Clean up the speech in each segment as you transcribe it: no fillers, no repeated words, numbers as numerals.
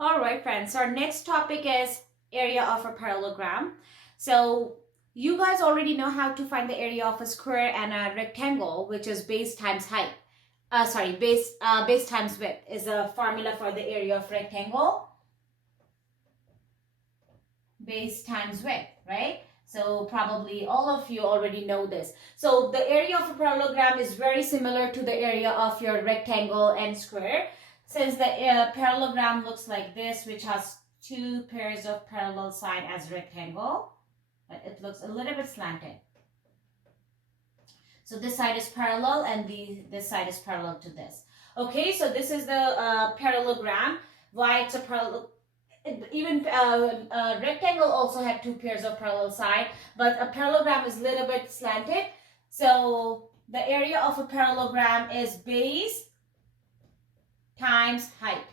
All right, friends. So our next topic is area of a parallelogram. So you guys already know how to find the area of a square and a rectangle, which is base times height. Base times width is a formula for the area of rectangle. Base times width, right? So probably all of you already know this. So the area of a parallelogram is very similar to the area of your rectangle and square. Since the parallelogram looks like this, which has two pairs of parallel side as rectangle, but it looks a little bit slanted. So this side is parallel and this side is parallel to this. Okay, so this is the parallelogram. Why it's a parallel? Even rectangle also had two pairs of parallel side, but a parallelogram is a little bit slanted. So the area of a parallelogram is base times height.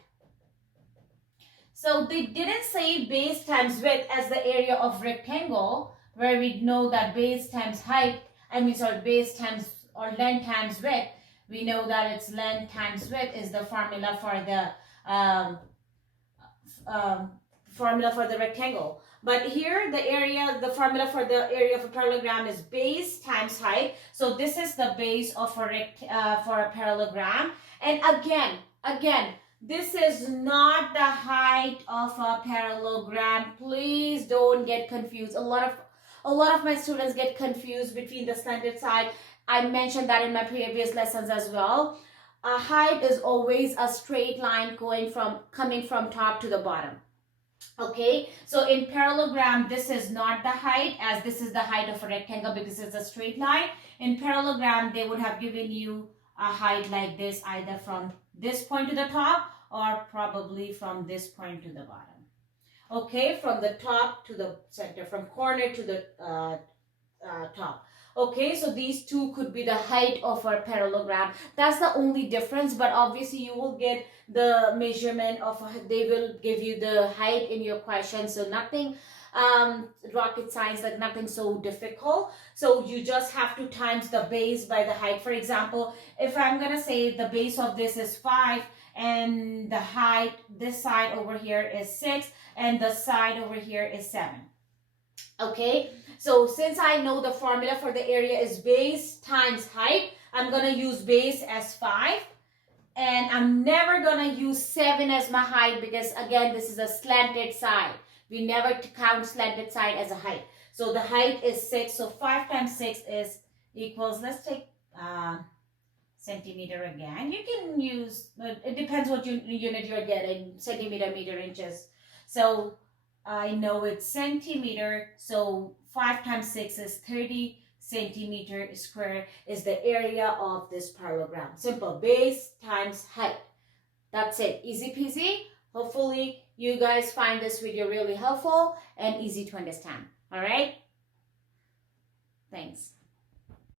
So they didn't say base times width as the area of rectangle, where we know that base times height, base times or length times width. We know that it's length times width is the formula for the rectangle. But here the formula for the area of a parallelogram is base times height. So this is the base of for a parallelogram. And again, this is not the height of a parallelogram. Please don't get confused. A lot of my students get confused between the slanted side. I mentioned that in my previous lessons as well. A height is always a straight line coming from top to the bottom. Okay, so in parallelogram, this is not the height, as this is the height of a rectangle because it's a straight line. In parallelogram, they would have given you a height like this, either from this point to the top or probably from this point to the bottom. Okay, from the top to the center, from corner to the top. Okay, so these two could be the height of our parallelogram. That's the only difference, but obviously you will get the measurement of, they will give you the height in your question. So nothing rocket science, like nothing so difficult. So you just have to times the base by the height. For example, if I'm gonna say the base of this is 5 and the height, this side over here is 6 and the side over here is 7. Okay, so since I know the formula for the area is base times height, I'm going to use base as 5. And I'm never going to use 7 as my height because, again, this is a slanted side. We never count slanted side as a height. So the height is 6. So 5 times 6 is equals, let's take centimeter again. You can use, it depends what unit you're getting, centimeter, meter, inches. So I know it's centimeter, so 5 times 6 is 30 centimeter square is the area of this parallelogram. Simple, base times height. That's it, easy peasy. Hopefully you guys find this video really helpful and easy to understand. All right, thanks.